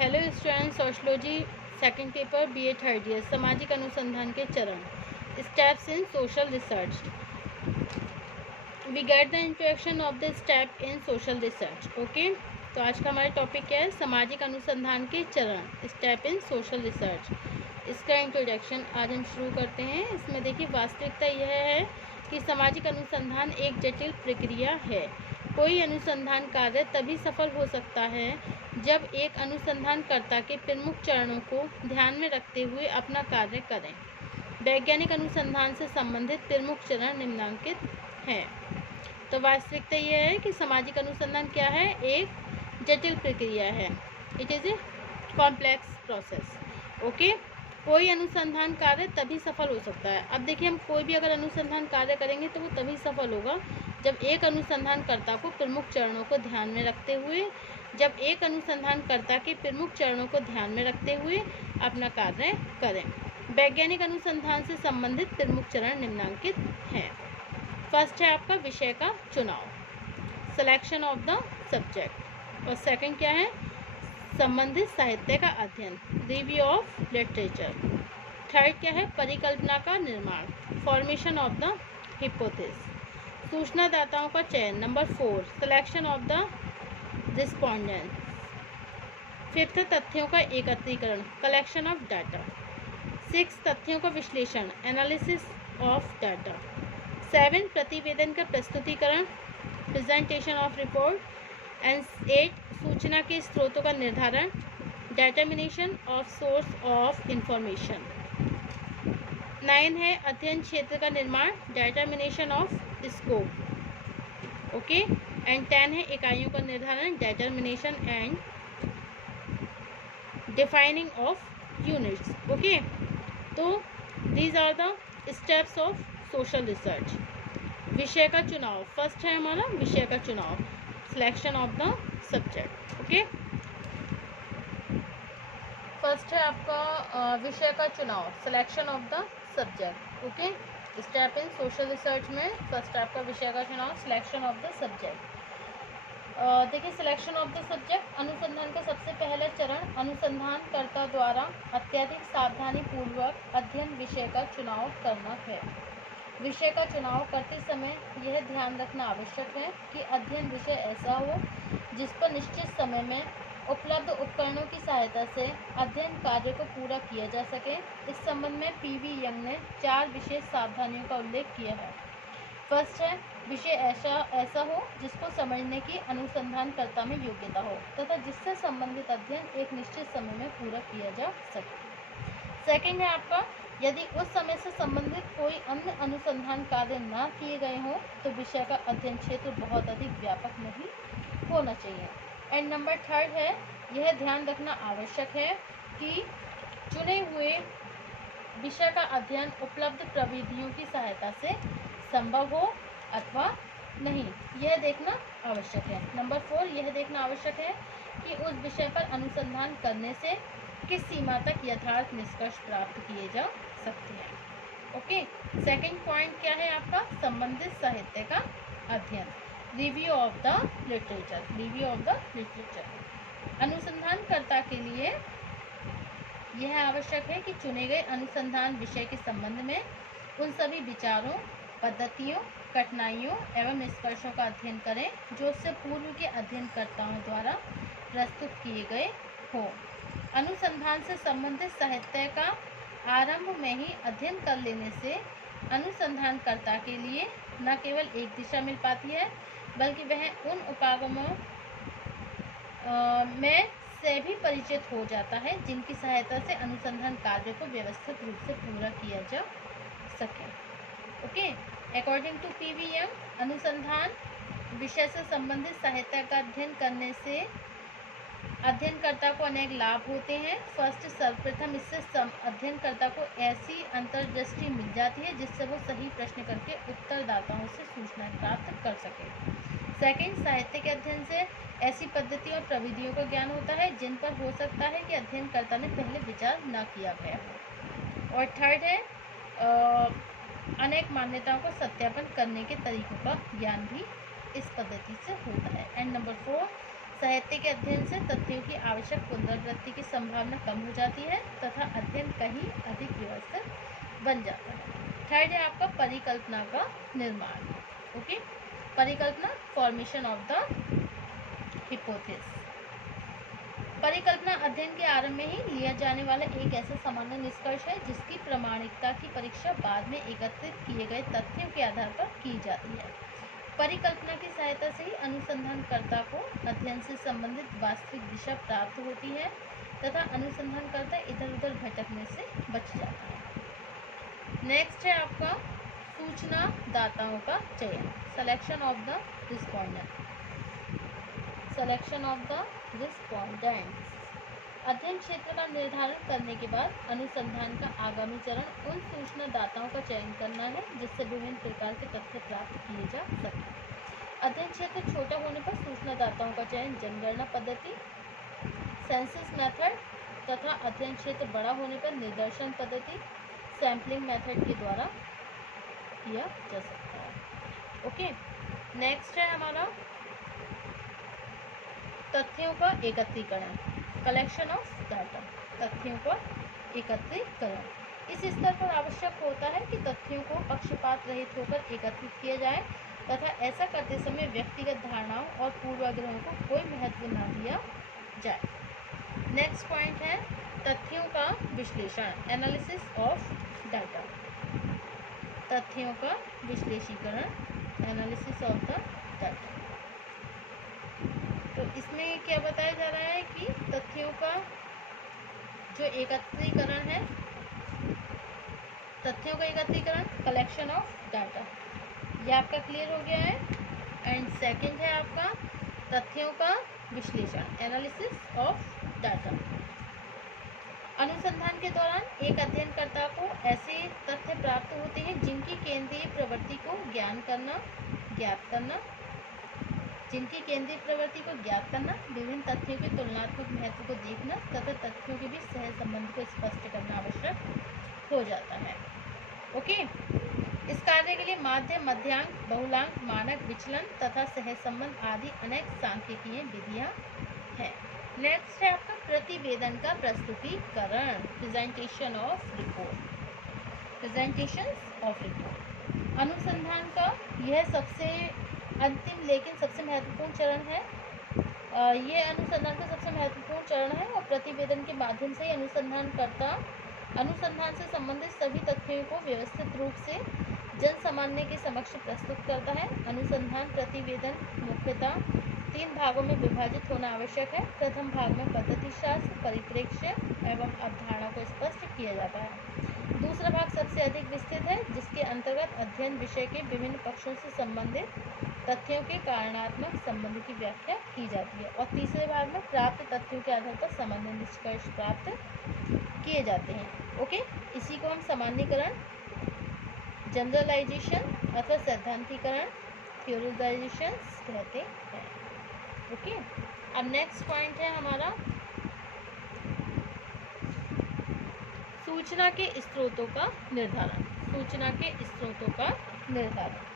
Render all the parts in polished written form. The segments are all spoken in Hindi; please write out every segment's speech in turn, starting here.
Hello student, sociology second paper BA third year, सामाजिक अनुसंधान के चरण, steps in social research. We get the introduction of the step in social research. Okay, तो आज का हमारा टॉपिक क्या है? सामाजिक अनुसंधान के चरण, स्टेप इन सोशल रिसर्च। इसका इंट्रोडक्शन आज हम शुरू करते हैं। इसमें देखिए, वास्तविकता यह है कि सामाजिक अनुसंधान एक जटिल प्रक्रिया है। कोई अनुसंधान कार्य तभी सफल हो सकता है जब एक अनुसंधानकर्ता के प्रमुख चरणों को ध्यान में रखते हुए अपना कार्य करें। वैज्ञानिक अनुसंधान से संबंधित प्रमुख चरण निम्नलिखित हैं। तो वास्तविकता यह है कि सामाजिक अनुसंधान क्या है? एक जटिल प्रक्रिया है। It is a complex process. Okay, कोई अनुसंधान कार्य तभी सफल हो सकता है। अब देखिए, हम कोई भी अगर अनुसंधान कार्य करेंगे तो वो तभी सफल होगा जब एक अनुसंधानकर्ता को प्रमुख चरणों को ध्यान में रखते हुए अपना कार्य करें। वैज्ञानिक अनुसंधान से संबंधित प्रमुख चरण निम्नलिखित हैं। फर्स्ट है आपका विषय का चुनाव, सिलेक्शन ऑफ द सब्जेक्ट। और सेकंड क्या है? संबंधित साहित्य का अध्ययन, रिव्यू ऑफ लिटरेचर। थर्ड क्या है? परिकल्पना का निर्माण, फॉर्मेशन ऑफ द हिपोथेसिस। सूचनादाताओं का चयन, number 4, selection of the respondents. Fifth, तथ्यों का एकत्रीकरण, कलेक्शन ऑफ डाटा। 6, तथ्यों का विश्लेषण, एनालिसिस ऑफ डाटा। 7, प्रतिवेदन का प्रस्तुतिकरण, प्रेजेंटेशन ऑफ रिपोर्ट। एंड 8, सूचना के स्रोतों का निर्धारण, determination of source of information. 9 है अध्ययन क्षेत्र का निर्माण, determination of scope. Okay, and 10 है इकाइयों का निर्धारण, determination and defining of units. Okay, तो these are the steps of social research. विषय का चुनाव, फर्स्ट है हमारा विषय का चुनाव, selection of the subject. Okay, first है आपका विषय का चुनाव, selection of the subject. Okay, step in social research में फर्स्ट आपका विषय का चुनाव, सिलेक्शन ऑफ द सब्जेक्ट। देखिए, सिलेक्शन ऑफ द सब्जेक्ट, अनुसंधान का सबसे पहला चरण अनुसंधानकर्ता द्वारा अत्यधिक सावधानी पूर्वक अध्ययन विषय का चुनाव करना है। विषय का चुनाव करते समय यह ध्यान रखना आवश्यक है कि अध्ययन विषय ऐसा हो जिस पर निश्चित समय में उपलब्ध उपकरणों की सहायता से अध्ययन कार्य को पूरा किया जा सके। इस संबंध में पीवी यंग ने 4 विशेष सावधानियों का उल्लेख किया है। फर्स्ट है, विषय ऐसा हो जिसको समझने की अनुसंधानकर्ता में योग्यता हो तथा जिससे संबंधित अध्ययन एक निश्चित समय में पूरा किया जा सके। सेकंड है आपका, यदि उस समय से संबंधित कोई अन्य अनुसंधान कार्य न किए गए हों तो विषय का अध्ययन क्षेत्र बहुत अधिक व्यापक नहीं होना चाहिए। एंड नंबर 3 है, यह ध्यान रखना आवश्यक है कि चुने हुए विषय का अध्ययन उपलब्ध प्रविधियों की सहायता से संभव हो अथवा नहीं, यह देखना आवश्यक है। नंबर 4, यह देखना आवश्यक है कि उस विषय पर अनुसंधान करने से किस सीमा तक यथार्थ निष्कर्ष प्राप्त किए जा सकते हैं। ओके, सेकंड पॉइंट क्या है आपका? संबंधित साहित्य का अध्ययन, review of the literature. Review of the literature अनुसंधानकर्ता के लिए यह आवश्यक है कि चुने गए अनुसंधान विषय के संबंध में उन सभी विचारों, पद्धतियों, कठिनाइयों एवं निष्कर्षों का अध्ययन करें जो उससे पूर्व के अध्ययनकर्ताओं द्वारा प्रस्तुत किए गए हों। अनुसंधान से संबंधित साहित्य का आरंभ में ही अध्ययन कर लेने से अनुसंधानकर्ता के लिए न केवल एक दिशा मिल पाती है बल्कि वह उन उपागमों में से भी परिचित हो जाता है जिनकी सहायता से अनुसंधान कार्य को व्यवस्थित रूप से पूरा किया जा सके। Okay, according to P V Young, अनुसंधान विषय से संबंधित साहित्य का अध्ययन करने से अध्ययनकर्ता को अनेक लाभ होते हैं। फर्स्ट, सर्वप्रथम इससे अध्ययनकर्ता को ऐसी अंतर्दृष्टि मिल जाती है जिससे वो सही प्रश्न करके उत्तरदाताओं से सूचनाएं प्राप्त कर सके। सेकंड, साहित्य के अध्ययन से ऐसी पद्धतियों और प्रविधियों का ज्ञान होता है जिन पर हो सकता है कि अध्ययनकर्ता ने पहले विचार न किया गया हो। और थर्ड है, अनेक मान्यताओं को सत्यापन करने के तरीकों का ज्ञान भी इस पद्धति से होता है। एंड नंबर 4, साहित्य के अध्ययन से तथ्यों की आवश्यक पुनरावृत्ति की संभावना कम हो जाती है तथा अध्ययन कहीं अधिक व्यवस्थित बन जाता है। थर्ड है आपका परिकल्पना का निर्माण। ओके, परिकल्पना, फॉर्मेशन ऑफ द हिपोथेसिस। परिकल्पना अध्ययन के आरंभ में ही लिया जाने वाला एक ऐसा सामान्य निष्कर्ष है जिसकी प्रामाणिकता की परीक्षा बाद में एकत्रित किए गए तथ्यों के आधार पर की जाती है। परिकल्पना की सहायता से ही अनुसंधानकर्ता को अध्ययन से संबंधित वास्तविक दिशा प्राप्त होती है तथा अनुसंधानकर्ता इधर उधर भटकने से बच जाता है। नेक्स्ट है आपका सूचना दाताओं का चयन, selection of the respondent. Selection of the respondents. अध्ययन क्षेत्र का निर्धारण करने के बाद अनुसंधान का आगामी चरण उन सूचना दाताओं का चयन करना है जिससे विभिन्न प्रकार के तथ्य प्राप्त किए जा सकें। अध्ययन क्षेत्र छोटा होने पर सूचना दाताओं का चयन जनगणना पद्धति, सेंसस मेथड तथा अध्ययन क्षेत्र बड़ा होने पर निदर्शन पद्धति, सैम्पलिंग मेथड के द्वारा किया जा सकता है। ओके, नेक्स्ट है हमारा तथ्यों का एकत्रीकरण, कलेक्शन ऑफ डाटा। तथ्यों का एकत्रीकरण इस स्तर पर आवश्यक होता है कि तथ्यों को पक्षपात रहित होकर एकत्रित किया जाए तथा ऐसा करते समय व्यक्तिगत धारणाओं और पूर्वाग्रहों को कोई महत्व न दिया जाए। नेक्स्ट पॉइंट है तथ्यों का विश्लेषण, एनालिसिस ऑफ डाटा। तथ्यों का विश्लेषीकरण, एनालिसिस ऑफ द डाटा। तो इसमें क्या बताया जा रहा है कि तथ्यों का जो एकत्रीकरण है, तथ्यों का एकत्रीकरण, कलेक्शन ऑफ डाटा, ये आपका क्लियर हो गया है। एंड सेकंड है आपका तथ्यों का विश्लेषण, एनालिसिस ऑफ डाटा। अनुसंधान के दौरान एक अध्ययनकर्ता को ऐसे तथ्य प्राप्त होते हैं जिनकी केंद्रीय प्रवृत्ति को ज्ञात करना, विभिन्न तथ्यों के तुलनात्मक महत्व को देखना तथा तथ्यों के बीच सह संबंध को स्पष्ट करना आवश्यक हो जाता है। ओके, इस कार्य के लिए माध्य, मध्यांक, बहुलांक, मानक, विचलन तथा सह संबंध आदि अनेक सांख्यिकीय विधियां हैं। नेक्स्ट है आपका प्रतिवेदन का प्रस्तुतीकरण, presentation of report. Presentation of report अनुसंधान का यह सबसे अंतिम लेकिन सबसे महत्वपूर्ण चरण है। ये अनुसंधान का सबसे महत्वपूर्ण चरण है और प्रतिवेदन के माध्यम से अनुसंधानकर्ता अनुसंधान से संबंधित सभी तथ्यों को व्यवस्थित रूप से जन सामान्य के समक्ष प्रस्तुत करता है। अनुसंधान प्रतिवेदन मुख्यतः 3 भागों में विभाजित होना आवश्यक है। प्रथम भाग में पद्धतिशास्त्र, परिप्रेक्ष्य एवं अवधारणा को स्पष्ट किया जाता है। दूसरा भाग सबसे अधिक विस्तृत है जिसके अंतर्गत अध्ययन विषय के विभिन्न पक्षों से संबंधित तथ्यों के कारणात्मक संबंध की व्याख्या की जाती है। और तीसरे भाग में प्राप्त तथ्यों के आधार पर सामान्य निष्कर्ष प्राप्त किए जाते हैं। ओके, इसी को हम सामान्यीकरण, जनरलाइजेशन अथवा सैद्धांतिकरण, थ्योरिटाइजेशन कहते हैं। ओके, अब नेक्स्ट पॉइंट है हमारा सूचना के स्रोतों का निर्धारण। सूचना के स्रोतों का निर्धारण,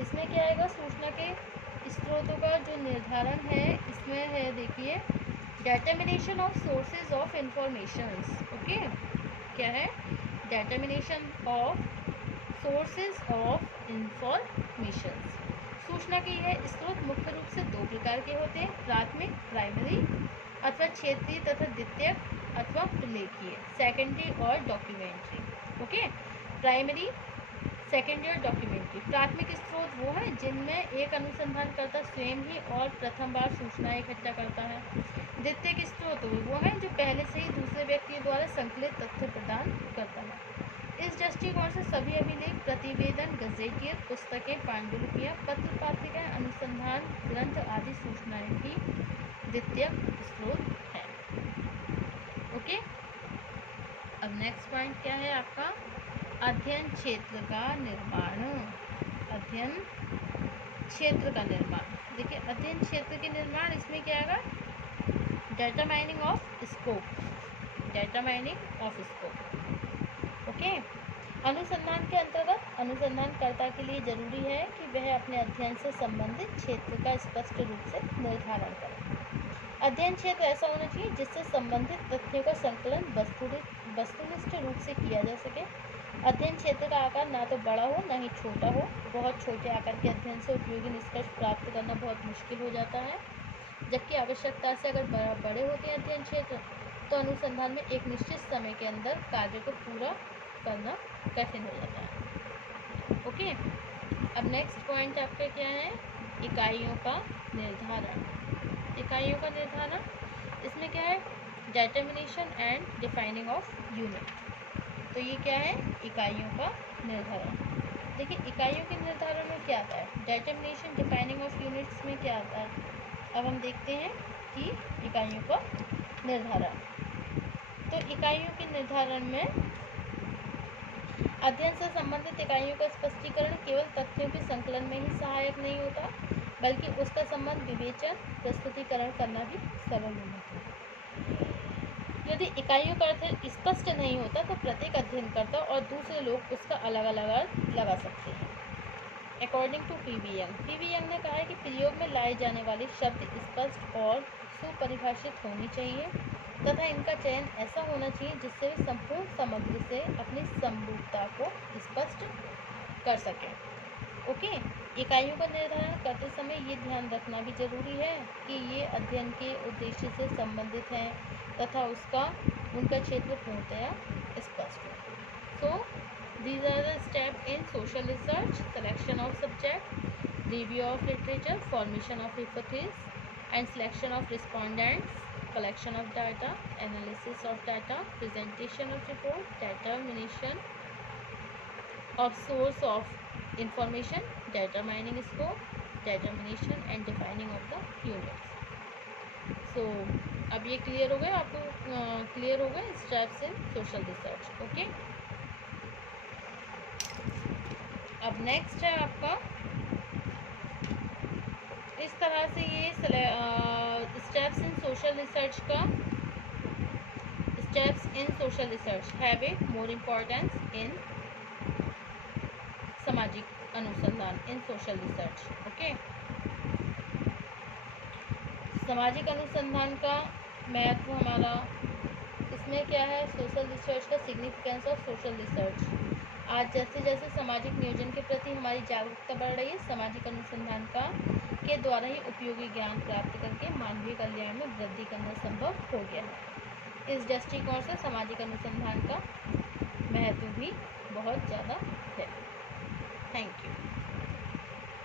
इसमें क्या आएगा? सूचना के स्रोतों का जो निर्धारण है इसमें है, देखिए, determination of sources of informations. Okay, क्या है? Determination of sources of informations. सूचना के यह स्रोत मुख्य रूप से 2 प्रकार के होते हैं, प्राथमिक, प्राइमरी अथवा क्षेत्रीय तथा द्वितीयक अथवा प्रलेखीय, सेकेंडरी और डॉक्यूमेंट्री। ओके, प्राइमरी, सेकेंडरी और डॉक्यूमेंट्री। प्राथमिक स्रोत वो है जिनमें एक अनुसंधानकर्ता स्वयं ही और प्रथम बार सूचनाएं इकट्ठा करता है। द्वितीयक स्रोत वो है जो पहले से ही दूसरे व्यक्ति द्वारा संकलित तथ्य प्रदान करता है। इस दृष्टिकोण से सभी अभिलेख, प्रतिवेदन, गजेटियर, पुस्तकें, पांडुलिपियां, पत्र पत्रिकाएं, अनुसंधान ग्रंथ आदि सूचनाएं भी द्वितीयक स्रोत है। ओके, अब नेक्स्ट पॉइंट क्या है आपका? अध्ययन क्षेत्र का निर्माण। अध्ययन क्षेत्र का निर्माण, देखिए अध्ययन क्षेत्र के निर्माण, इसमें क्या आएगा? Data mining of scope, data mining of scope. Okay, अनुसंधान के अंतर्गत अनुसंधानकर्ता के लिए जरूरी है कि वह अपने अध्ययन से संबंधित क्षेत्र का स्पष्ट रूप से निर्धारण करे। अध्ययन क्षेत्र ऐसा होना चाहिए जिससे संबंधित तथ्यों का संकलन वस्तुनिष्ठ रूप से किया जा सके। अध्ययन क्षेत्र का आकार ना तो बड़ा हो ना ही छोटा हो। बहुत छोटे आकार के अध्ययन से उपयोगी निष्कर्ष प्राप्त करना बहुत मुश्किल हो जाता है, जबकि आवश्यकता से अगर बड़े होते हैं अध्ययन क्षेत्र तो अनुसंधान में एक निश्चित समय के अंदर कार्य को पूरा करना कठिन हो जाता है। ओके, अब नेक्स्ट पॉइंट आपका क्या है? इकाइयों का निर्धारण। इकाइयों का निर्धारण, इसमें क्या है? Determination and defining of unit. तो ये क्या है? इकाइयों का निर्धारण। देखिए इकाइयों के निर्धारण में क्या आता है? डिटर्मिनेशन डिफाइनिंग ऑफ यूनिट्स में क्या आता है? अब हम देखते हैं कि इकाइयों का निर्धारण। तो इकाइयों के निर्धारण में अध्ययन से संबंधित इकाइयों का स्पष्टीकरण केवल तथ्यों के संकलन में ही सहायक नहीं होता, बल्कि उसका संबंध विवेचन, प्रस्तुतिकरण करना भी सरल होना चाहिए। यदि इकाइयों का अर्थ स्पष्ट नहीं होता तो प्रत्येक अध्ययनकर्ता और दूसरे लोग उसका अलग अलग अर्थ लगा सकते हैं। According to PV. यंग ने कहा है कि प्रयोग में लाए जाने वाले शब्द स्पष्ट और सुपरिभाषित होने चाहिए तथा इनका चयन ऐसा होना चाहिए जिससे वे संपूर्ण सामग्री से अपनी समरूपता को स्पष्ट कर सकें। ओके, इकाइयों का निर्धारण करते समय ये ध्यान रखना भी जरूरी है कि ये अध्ययन के उद्देश्य से संबंधित हैं तथा उनका क्षेत्र पूर्णतया स्पष्ट हो। सो these are the steps in social research: selection of subject, review of literature, formation of hypothesis and selection of respondents, collection of data, analysis of data, presentation of report, determination of source of information, determining scope, determination and defining of the units. So अब ये क्लियर हो गए आपको, क्लियर हो गए steps in social research. Okay, अब नेक्स्ट है आपका, इस तरह से ये स्टेप्स इन सोशल रिसर्च का, steps in social research have a more importance in सामाजिक अनुसंधान इन सोशल रिसर्च। ओके, सामाजिक अनुसंधान का महत्व हमारा इसमें क्या है? सोशल रिसर्च का सिग्निफिकेंस ऑफ सोशल रिसर्च। आज जैसे जैसे सामाजिक नियोजन के प्रति हमारी जागरूकता बढ़ रही है, सामाजिक अनुसंधान के द्वारा ही उपयोगी ज्ञान प्राप्त करके मानवीय कल्याण में वृद्धि करना संभव हो गया है। इस दृष्टिकोण से सामाजिक अनुसंधान का महत्व भी बहुत ज़्यादा है। Thank you.